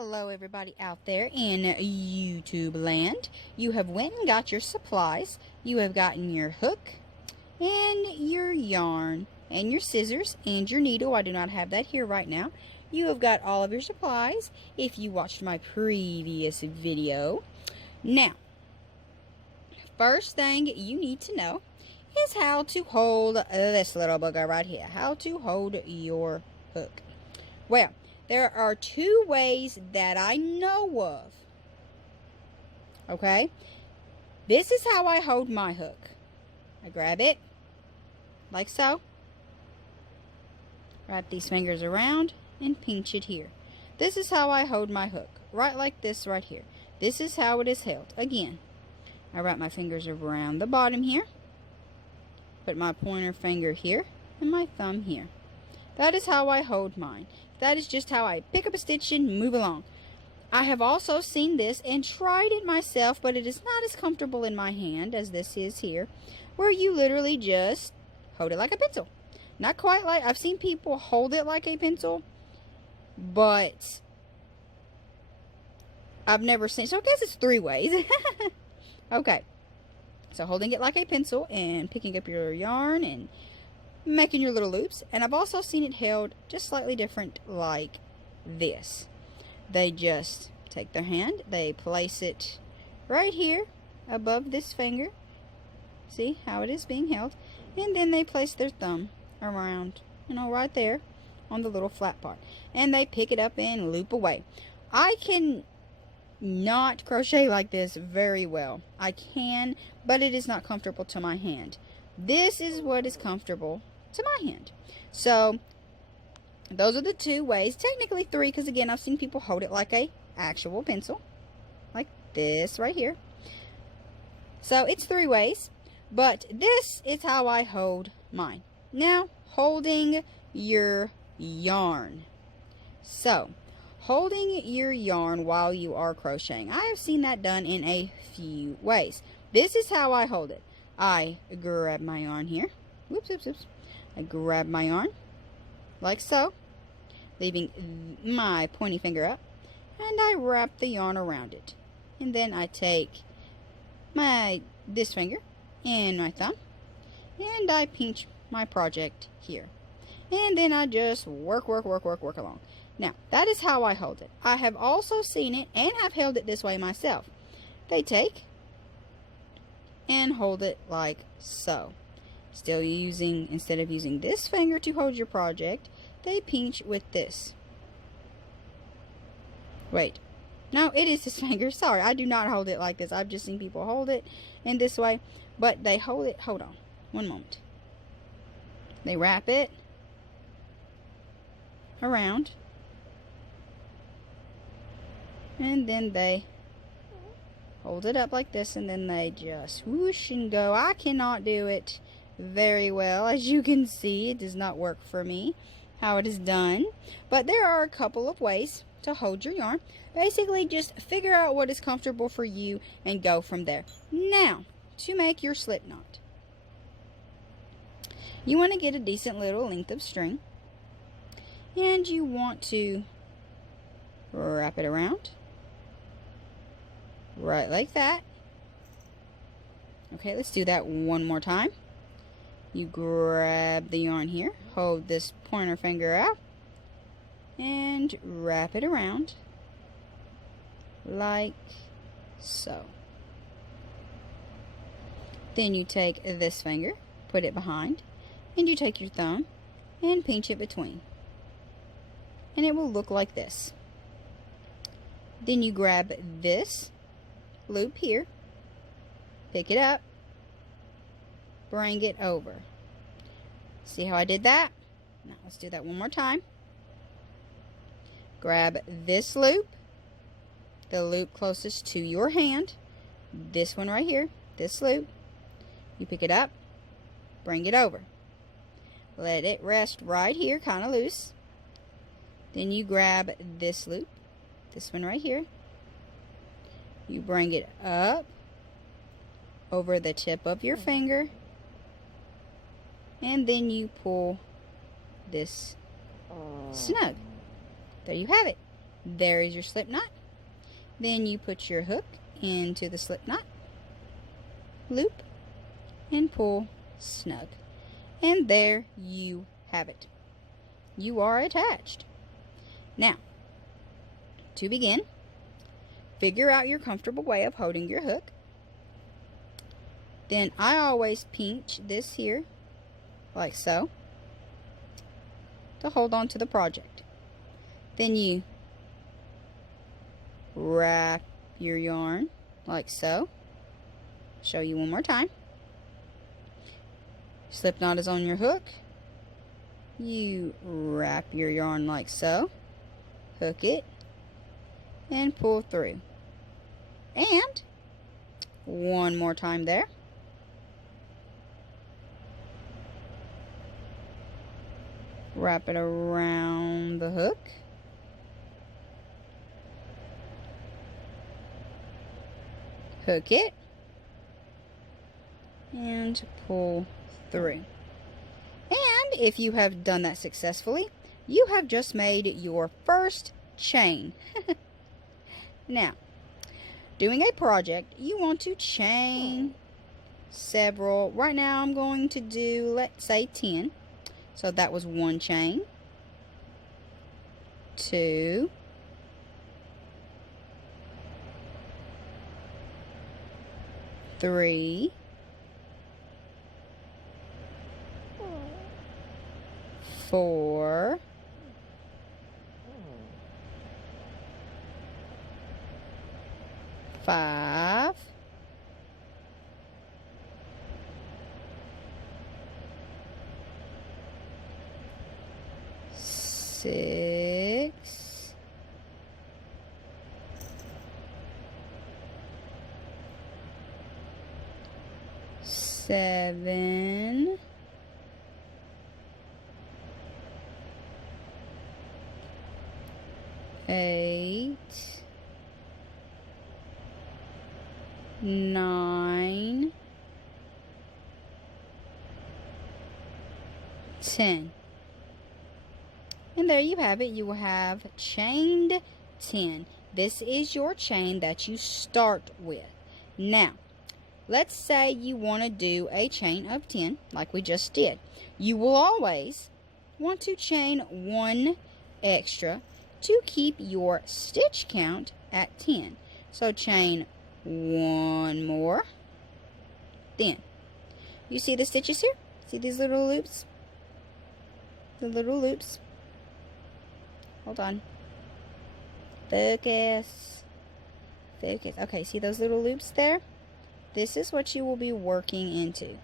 Hello everybody out there in YouTube land. You have went and got your supplies. You have gotten your hook and your yarn and your scissors and your needle. I do not have that here right now. You have got all of your supplies if you watched my previous video. Now, first thing you need to know is how to hold this little booger right here. How to hold your hook. Well, there are two ways that I know of. Okay? This is how I hold my hook. I grab it, like so. Wrap these fingers around and pinch it here. This is how I hold my hook. Right like this right here. This is how it is held. Again, I wrap my fingers around the bottom here. Put my pointer finger here and my thumb here. That is how I hold mine. That is just how I pick up a stitch and move along. I have also seen this and tried it myself, but it is not as comfortable in my hand as this is here, where you literally just hold it like a pencil. Not quite like, I've seen people hold it like a pencil, but I've never seen, so I guess it's three ways. Okay, so holding it like a pencil and picking up your yarn and making your little loops. And I've also seen it held just slightly different like this. They just take their hand, they place it right here above this finger. See how it is being held? And then they place their thumb around, right there on the little flat part. And they pick it up and loop away. I can not crochet like this very well. I can, but it is not comfortable to my hand. This is what is comfortable to my hand. So those are the two ways, technically three, because again I've seen people hold it like a actual pencil, like this right here. So it's three ways, but this is how I hold mine. Now, holding your yarn. So holding your yarn while you are crocheting, I have seen that done in a few ways. This is how I hold it. I grab my yarn here. Whoops, whoops, whoops. I grab my yarn like so, leaving my pointy finger up, and I wrap the yarn around it. And then I take this finger and my thumb, and I pinch my project here. And then I just work along. Now, that is how I hold it. I have also seen it and have held it this way myself. They take and hold it like so. Still using, instead of using this finger to hold your project, they pinch with this. Wait, no, it is this finger. Sorry, I do not hold it like this. I've just seen people hold it in this way, but they hold it, hold on, one moment. They wrap it around, and then they hold it up like this, and then they just whoosh and go. I cannot do it very well. As you can see, it does not work for me how it is done, but there are a couple of ways to hold your yarn. Basically, just figure out what is comfortable for you and go from there. Now, to make your slip knot, you want to get a decent little length of string, and you want to wrap it around right like that. Okay, let's do that one more time. You grab the yarn here, hold this pointer finger out, and wrap it around like so. Then you take this finger, put it behind, and you take your thumb and pinch it between. And it will look like this. Then you grab this loop here, pick it up, bring it over. See how I did that? Now let's do that one more time. Grab this loop, the loop closest to your hand, this one right here, this loop. You pick it up, bring it over. Let it rest right here, kind of loose. Then you grab this loop, this one right here. You bring it up over the tip of your finger, and then you pull this snug. There you have it. There is your slip knot. Then you put your hook into the slip knot, loop, and pull snug. And there you have it. You are attached. Now, to begin, figure out your comfortable way of holding your hook. Then I always pinch this here, like so, to hold on to the project. Then you wrap your yarn like so. Show you one more time. Slip knot is on your hook. You wrap your yarn like so, hook it, and pull through. And one more time there. Wrap it around the hook. Hook it and pull through. And if you have done that successfully, you have just made your first chain. Now, doing a project, you want to chain several. Right now I'm going to do, let's say, 10. So that was one chain, 2, 3, 4, 5, 6, 7, 8, 9, 10. And there you have it. You will have chained 10. This is your chain that you start with. Now, let's say you want to do a chain of 10 like we just did. You will always want to chain one extra to keep your stitch count at 10. So chain one more. Then, you see the stitches here? See these little loops? The little loops. Hold on. Focus. Focus. Okay, see those little loops there? This is what you will be working into.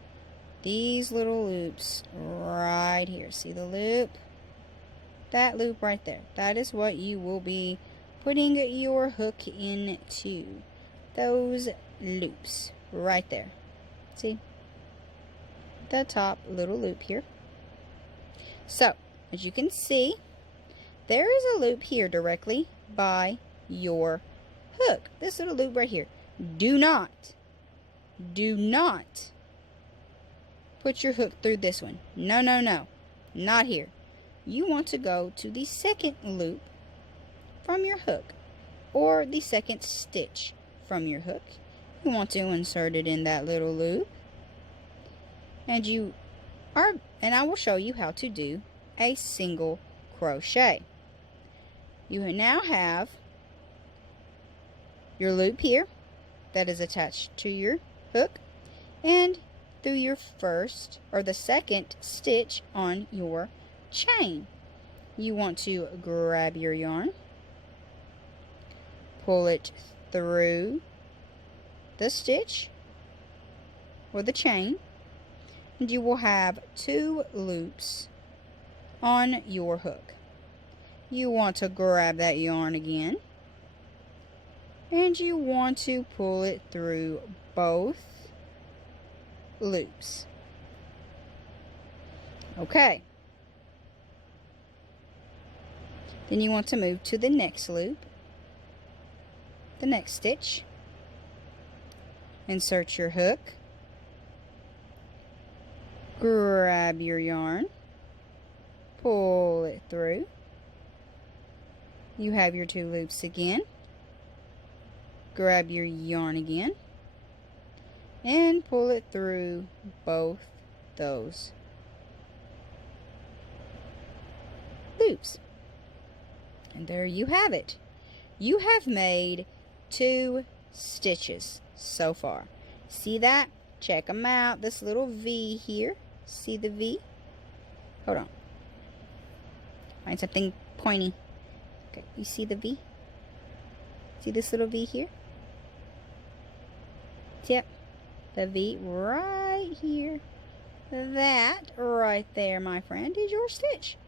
These little loops right here. See the loop? That loop right there. That is what you will be putting your hook into. Those loops right there. See? The top little loop here. So, as you can see, there is a loop here directly by your hook. This little loop right here. Do not put your hook through this one. No, no, no. Not here. You want to go to the second loop from your hook, or the second stitch from your hook. You want to insert it in that little loop. And I will show you how to do a single crochet. You now have your loop here that is attached to your hook, and through your first or the second stitch on your chain, you want to grab your yarn, pull it through the stitch or the chain, and you will have 2 loops on your hook. You want to grab that yarn again, and you want to pull it through both loops. Okay. Then you want to move to the next loop, the next stitch. Insert your hook, grab your yarn, pull it through, you have your 2 loops again. Grab your yarn again and pull it through both those loops. And there you have it. You have made 2 stitches so far. See that? Check them out. This little V here. See the V? Hold on. Find something pointy. Okay, you see the V? See this little V here? Yep, the V right here. That right there, my friend, is your stitch.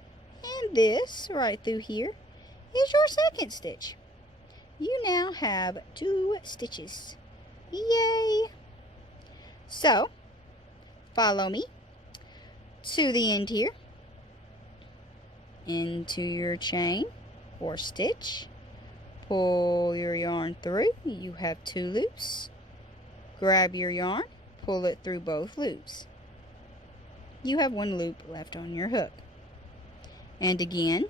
And this right through here is your second stitch. You now have 2 stitches. Yay! So, follow me to the end here, into your chain or stitch, pull your yarn through. You have 2 loops. Grab your yarn, pull it through both loops. You have 1 loop left on your hook. And again,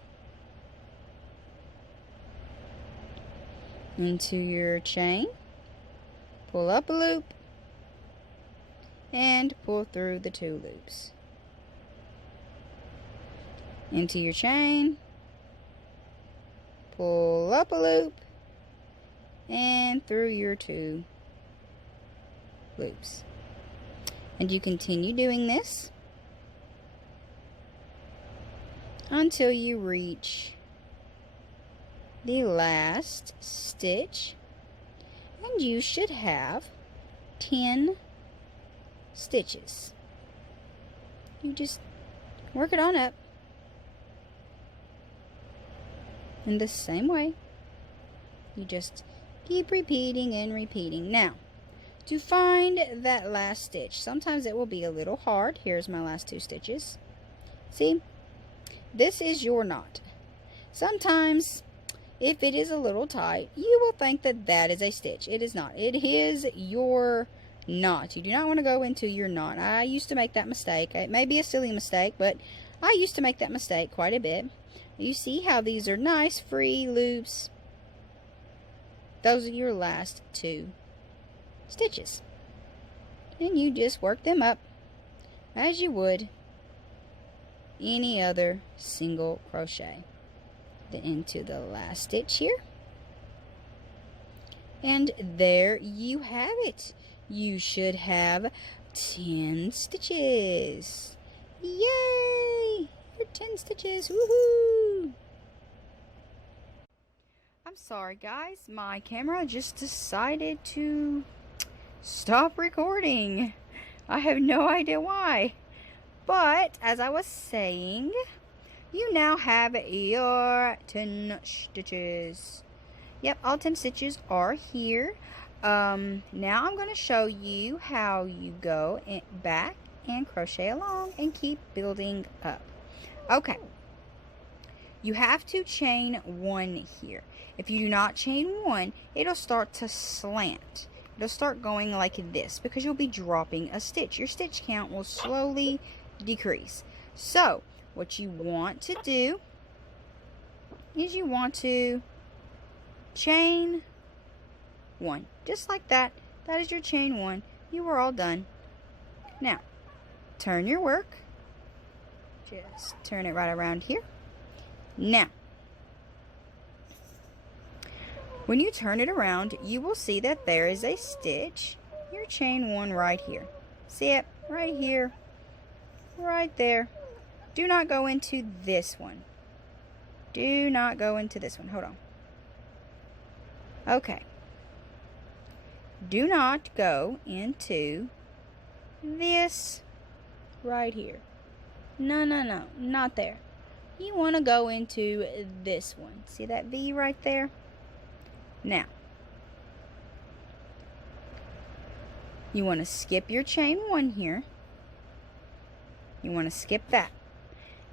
into your chain, pull up a loop, and pull through the 2 loops. Into your chain, pull up a loop, and through your 2 loops. And you continue doing this until you reach the last stitch, and you should have 10 stitches. You just work it on up in the same way. You just keep repeating and repeating. Now, to find that last stitch, sometimes it will be a little hard. Here's my last 2 stitches. See? This is your knot. Sometimes, if it is a little tight, you will think that that is a stitch. It is not. It is your knot. You do not want to go into your knot. I used to make that mistake. It may be a silly mistake, but I used to make that mistake quite a bit. You see how these are nice free loops? Those are your last 2 stitches. And you just work them up as you would any other single crochet. Then into the last stitch here. And there you have it. You should have 10 stitches. Yay! Your 10 stitches. Woohoo! I'm sorry guys, my camera just decided to stop recording. I have no idea why. But as I was saying, you now have your 10 stitches. Yep, all 10 stitches are here. Now I'm going to show you how you go back and crochet along and keep building up. Okay, you have to chain 1 here. If you do not chain 1, it'll start to slant. It'll start going like this because you'll be dropping a stitch. Your stitch count will slowly decrease. So what you want to do is you want to chain 1, just like that. That is your chain 1. You are all done. Now turn your work, just turn it right around here. Now when you turn it around, you will see that there is a stitch, your chain 1 right here. See it right here, right there. Do not go into this one. Do not go into this one. Hold on. Okay. Do not go into this right here. No, no, no, not there. You want to go into this one. See that V right there? Now, you want to skip your chain 1 here. You want to skip that.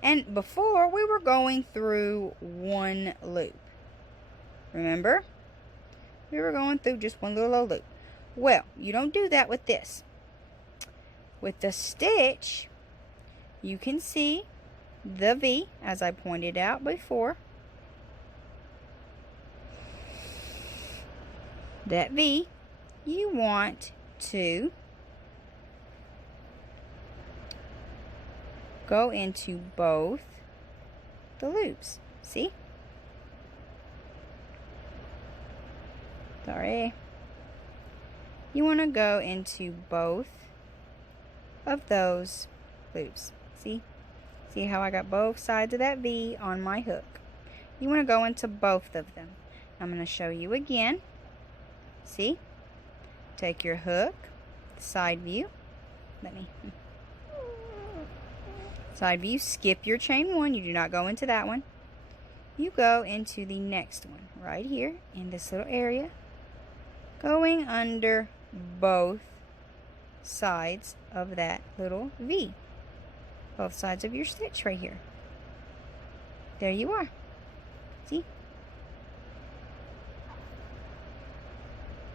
And before, we were going through 1 loop. Remember? We were going through just 1 little old loop. Well, you don't do that with this. With the stitch, you can see the V, as I pointed out before. that V, you want to go into both the loops. See? Sorry. You want to go into both of those loops. See? See how I got both sides of that V on my hook? You want to go into both of them. I'm going to show you again. See? Take your hook, side view. Side view, skip your chain one. You do not go into that one. You go into the next one right here in this little area, going under both sides of that little V. Both sides of your stitch right here. There you are. See?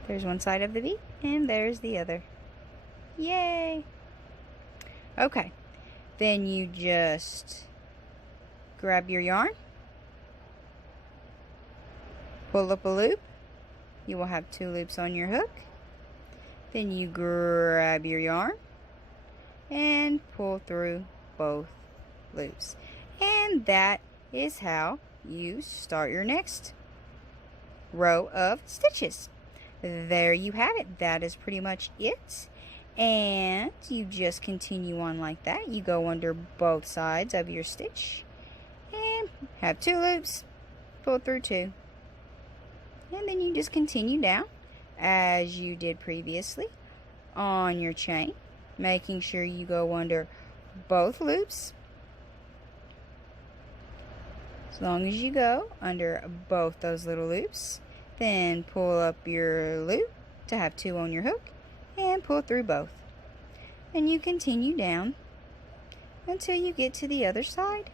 There's one side of the V, and there's the other. Yay! Okay, then you just grab your yarn, pull up a loop. You will have 2 loops on your hook. Then you grab your yarn and pull through both loops. And that is how you start your next row of stitches. There you have it. That is pretty much it. And you just continue on like that. You go under both sides of your stitch and have 2 loops, pull through 2. And then you just continue down as you did previously on your chain, making sure you go under both loops. As long as you go under both those little loops, then pull up your loop to have 2 on your hook and pull through both. And you continue down until you get to the other side,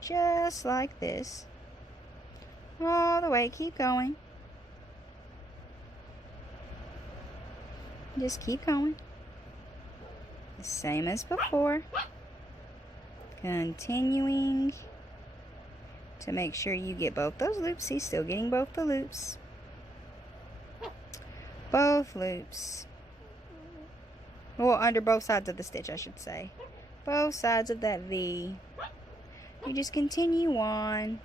just like this. All the way, keep going. Just keep going. The same as before. Continuing to make sure you get both those loops. See, still getting both the loops. Both loops. Well, under both sides of the stitch, I should say. Both sides of that V. You just continue on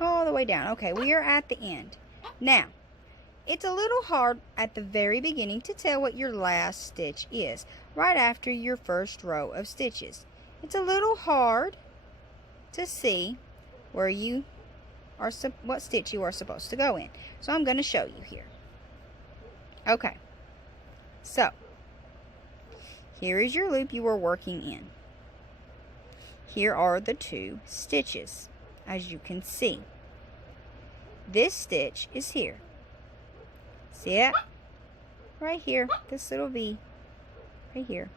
all the way down. Okay, we are at the end. Now, it's a little hard at the very beginning to tell what your last stitch is, right after your first row of stitches. It's a little hard to see where you are, what stitch you are supposed to go in. So I'm going to show you here. Okay, so here is your loop you are working in. Here are the 2 stitches, as you can see. This stitch is here. See it? Right here, this little V, right here.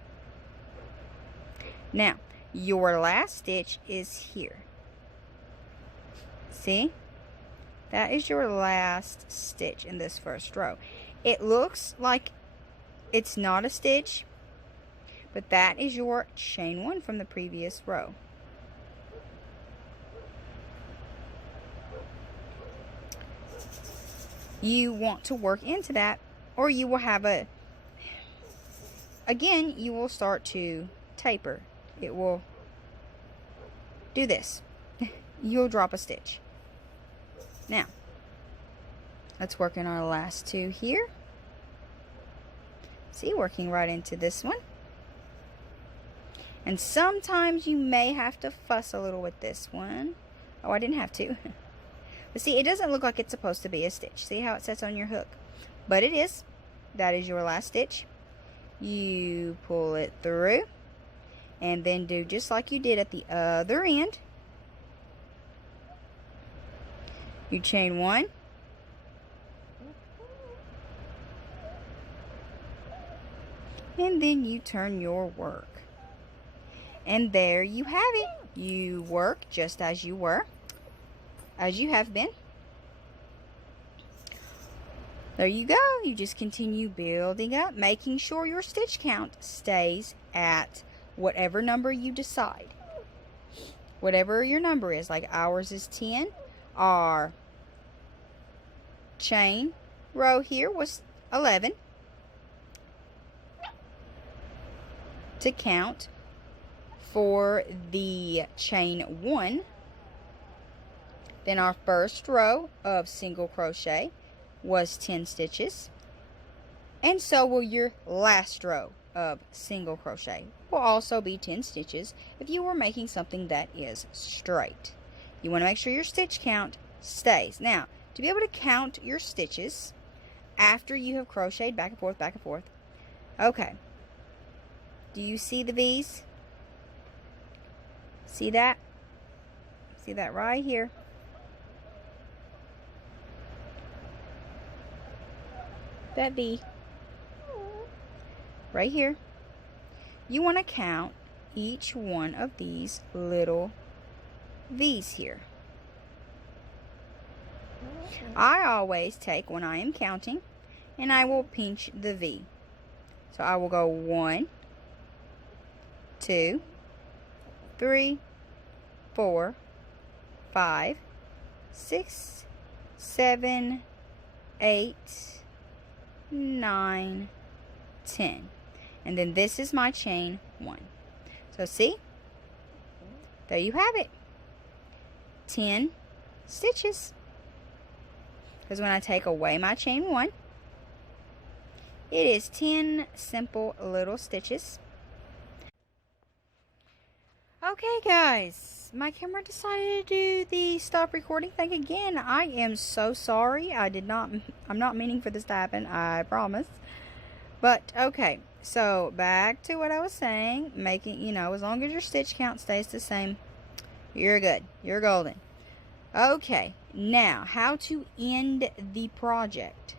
Now, your last stitch is here. See? That is your last stitch in this first row. It looks like it's not a stitch, but that is your chain 1 from the previous row. You want to work into that, or you will have again, you will start to taper. It will do this. You'll drop a stitch. Now, let's work in our last 2 here. See, working right into this one. And sometimes you may have to fuss a little with this one. Oh, I didn't have to. But see, it doesn't look like it's supposed to be a stitch. See how it sits on your hook? But it is. That is your last stitch. You pull it through. And then do just like you did at the other end. You chain 1. And then you turn your work. And there you have it. You work just as you were, as you have been. There you go. You just continue building up, making sure your stitch count stays at whatever number you decide. Whatever your number is, like ours is 10, our chain row here was 11 to count for the chain 1. Then our first row of single crochet was 10 stitches, and so will your last row of single crochet will also be 10 stitches if you were making something that is straight. You want to make sure your stitch count stays. Now, to be able to count your stitches after you have crocheted back and forth, okay, do you see the V's? See that? See that right here? That V right here. You want to count each one of these little V's here. I always take, when I am counting, and I will pinch the V. So I will go 1, 2, 3, 4, 5, 6, 7, 8, 9, 10. And then this is my chain 1. So see? There you have it. 10 stitches. Because when I take away my chain 1, it is 10 simple little stitches. Okay guys, my camera decided to do the stop recording thing again. I am so sorry. I'm not meaning for this to happen, I promise. But okay, so back to what I was saying, making, as long as your stitch count stays the same, you're good. You're golden. Okay, now how to end the project.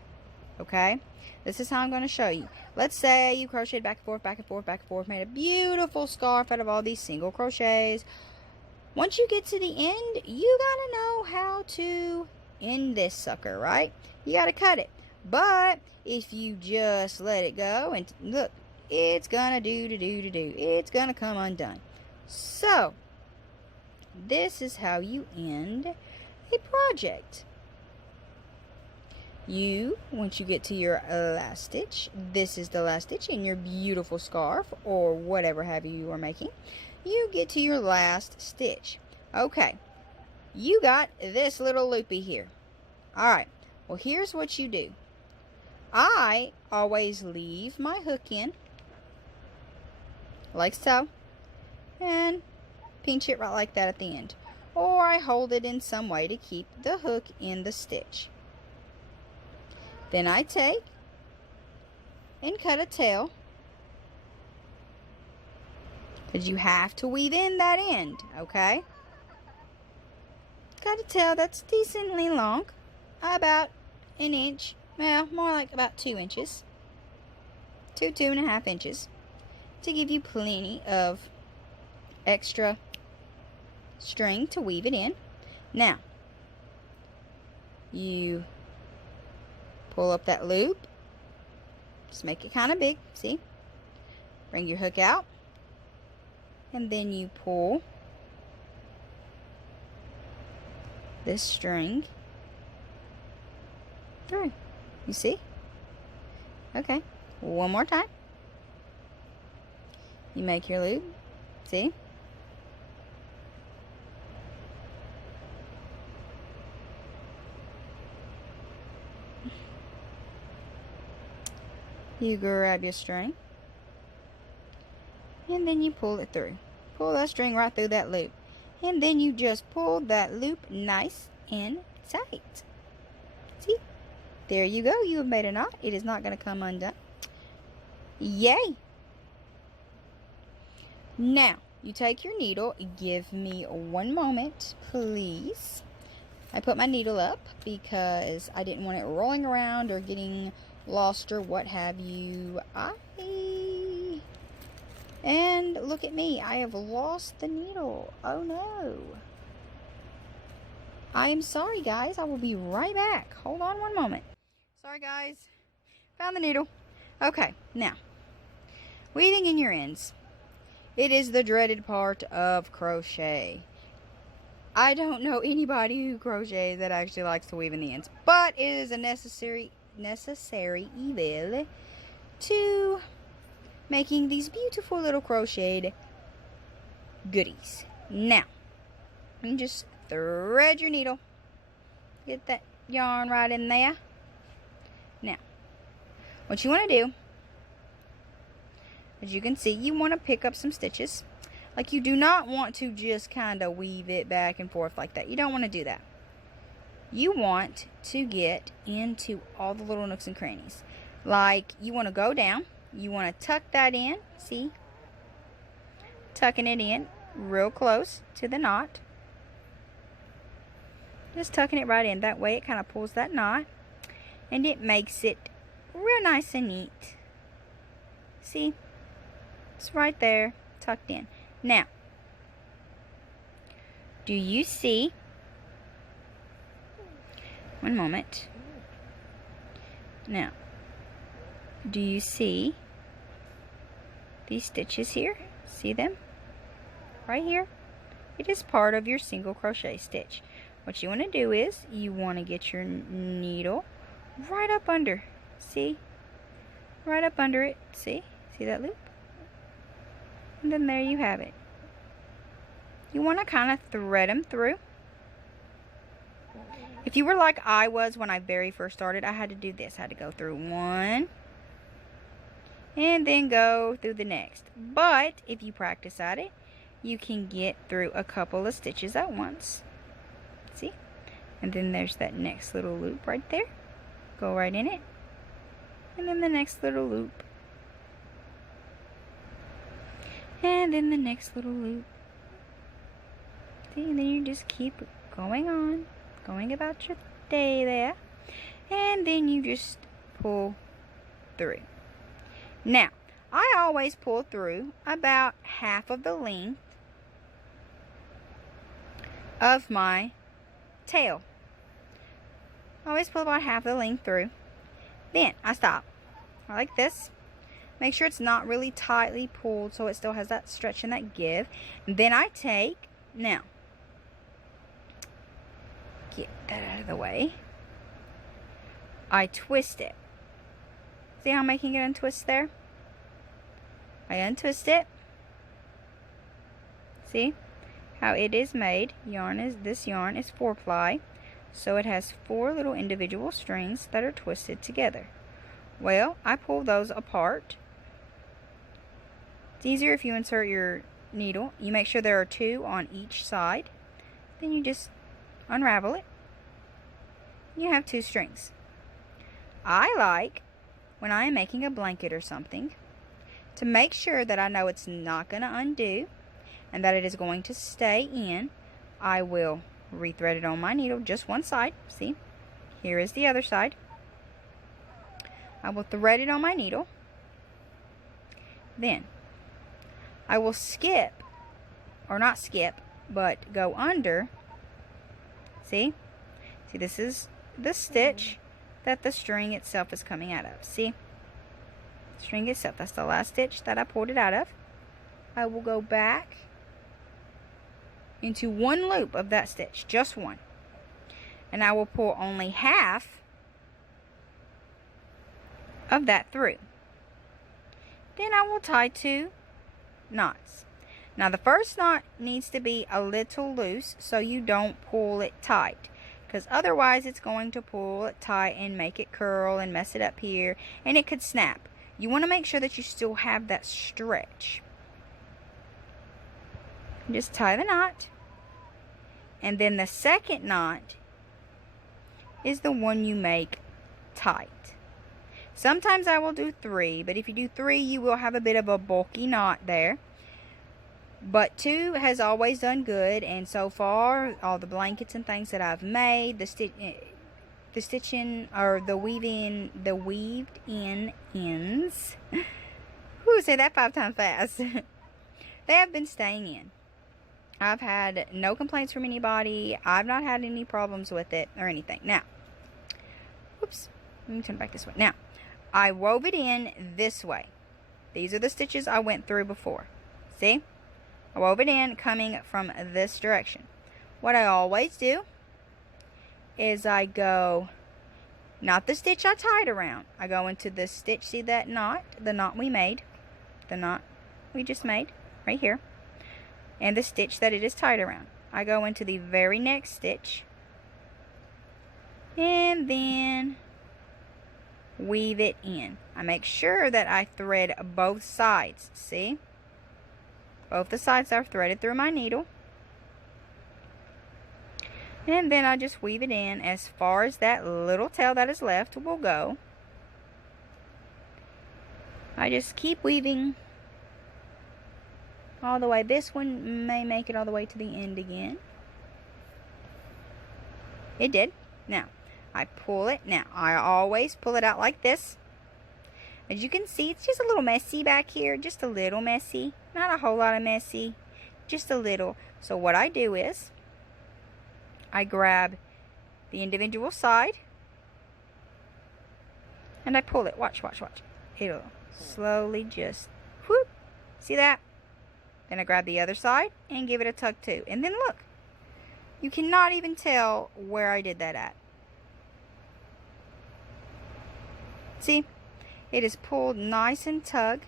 Okay, this is how I'm going to show you. Let's say you crocheted back and forth, back and forth, back and forth, made a beautiful scarf out of all these single crochets. Once you get to the end, you gotta know how to end this sucker, right? You gotta cut it. But if you just let it go and look, it's gonna do. It's gonna come undone. So this is how you end a project. Once you get to your last stitch, this is the last stitch in your beautiful scarf or whatever have you are making. You get to your last stitch. Okay, you got this little loopy here. Alright, well here's what you do. I always leave my hook in, like so, and pinch it right like that at the end. Or I hold it in some way to keep the hook in the stitch. Then I take and cut a tail, because you have to weave in that end, okay? Cut a tail that's decently long, about an inch, well, more like about 2 inches, 2.5 inches, to give you plenty of extra string to weave it in. Now, you pull up that loop, just make it kind of big, see? Bring your hook out, and then you pull this string through. You see? Okay, one more time. You make your loop, see? You grab your string, and then you pull it through. Pull that string right through that loop, and then you just pull that loop nice and tight. See? There you go. You have made a knot. It is not going to come undone. Yay! Now, you take your needle. Give me one moment, please. I put my needle up because I didn't want it rolling around or getting lost or what have you. And look at me, I have lost the needle. Oh no. I am sorry guys, I will be right back. Hold on one moment. Sorry guys, found the needle. Okay, now, weaving in your ends. It is the dreaded part of crochet. I don't know anybody who crochets that actually likes to weave in the ends, but it is a necessary evil to making these beautiful little crocheted goodies. Now, you just thread your needle, get that yarn right in there. Now, what you want to do, as you can see, you want to pick up some stitches. Like, you do not want to just kind of weave it back and forth like that. You don't want to do that. You want to get into all the little nooks and crannies. Like, you want to go down, you want to tuck that in, see? Tucking it in real close to the knot. Just tucking it right in. That way it kind of pulls that knot, and it makes it real nice and neat. See? It's right there, tucked in. Now, do you see? One moment. Now, do you see these stitches here? See them? Right here. It is part of your single crochet stitch. What you want to do is you want to get your needle right up under. See? Right up under it. See? See that loop? And then there you have it. You want to kind of thread them through. If you were like I was when I very first started, I had to do this. I had to go through one and then go through the next. But if you practice at it, you can get through a couple of stitches at once. See? And then there's that next little loop right there. Go right in it. And then the next little loop. And then the next little loop. See, and then you just keep going on, going about your day there. And then you just pull through. Now, I always pull through about half of the length of my tail. I always pull about half the length through. Then I stop. I like this. Make sure it's not really tightly pulled so it still has that stretch and that give. And then I take, now, get that out of the way. I twist it. See how I'm making it untwist there? I untwist it. See how it is made? This yarn is 4-ply. So it has 4 little individual strings that are twisted together. Well, I pull those apart. It's easier if you insert your needle. You make sure there are 2 on each side. Then you just unravel it. You have 2 strings. I like, when I am making a blanket or something, to make sure that I know it's not going to undo and that it is going to stay in, I will rethread it on my needle, just one side. See? Here is the other side. I will thread it on my needle. Then I will skip, or not skip, but go under. See? See, this is the stitch that the string itself is coming out of. See? The string itself, that's the last stitch that I pulled it out of. I will go back into one loop of that stitch, just one. And I will pull only half of that through. Then I will tie 2 knots. Now the first knot needs to be a little loose so you don't pull it tight, because otherwise it's going to pull it tight and make it curl and mess it up here, and it could snap. You want to make sure that you still have that stretch. Just tie the knot, and then the second knot is the one you make tight. Sometimes I will do 3, but if you do 3, you will have a bit of a bulky knot there. But 2 has always done good, and so far, all the blankets and things that I've made, the stitching, or the weaved in ends, whoo, say that 5 times fast, they have been staying in. I've had no complaints from anybody. I've not had any problems with it or anything. Now, whoops, let me turn it back this way. Now, I wove it in this way. These are the stitches I went through before. See? I wove it in coming from this direction. what I always do is I go, not the stitch I tied around, I go into the stitch, see that knot, the knot we made, the knot we just made right here, and the stitch that it is tied around. I go into the very next stitch and then weave it in. I make sure that I thread both sides. See? Both the sides are threaded through my needle. And then I just weave it in as far as that little tail that is left will go. I just keep weaving all the way. This one may make it all the way to the end again. It did. Now, I pull it. Now, I always pull it out like this. As you can see, it's just a little messy back here. Just a little messy. Not a whole lot of messy. Just a little. So what I do is, I grab the individual side. And I pull it. Watch, watch, watch. It'll slowly just, whoop. See that? Then I grab the other side and give it a tug too. And then look. You cannot even tell where I did that at. See? It is pulled nice and tug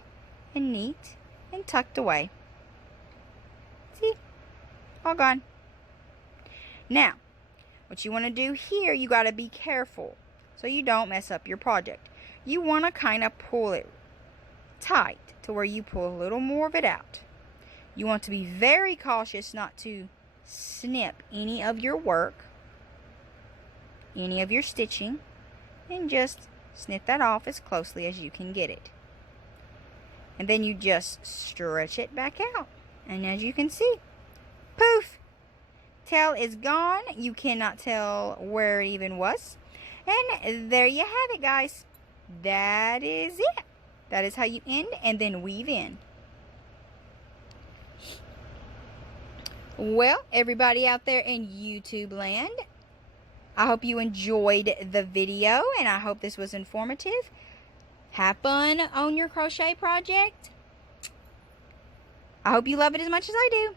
and neat and tucked away. See? All gone. Now, what you want to do here, you got to be careful so you don't mess up your project. You want to kind of pull it tight to where you pull a little more of it out. You want to be very cautious not to snip any of your work, any of your stitching, and just snip that off as closely as you can get it. And then you just stretch it back out. And as you can see, poof! Tail is gone. You cannot tell where it even was. And there you have it, guys. That is it. That is how you end and then weave in. Well, everybody out there in YouTube land, I hope you enjoyed the video and I hope this was informative. Have fun on your crochet project. I hope you love it as much as I do.